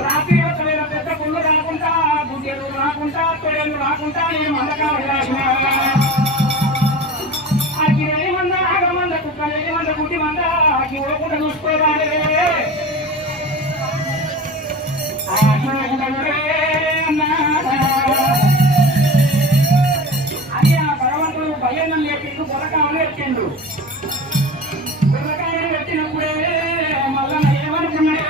రాత్రి పెద్ద పుల్లు రాకుండా గుడ్డెలు రాకుండా తొడలు రాకుండా నేను మందగా ఉండాల్సిన అగ్గి మంద ఆగమంద కుక్కలేని మంద గుడ్డి మంద అగ్గి ఓకుండా చూసుకోవాలి అది ఆ భగవంతుడు భయం లేపిండు బొరకాయలు ఎక్కిండు బుర్రకాయలు పెట్టినప్పుడే మళ్ళా ఏమనుకున్నాడే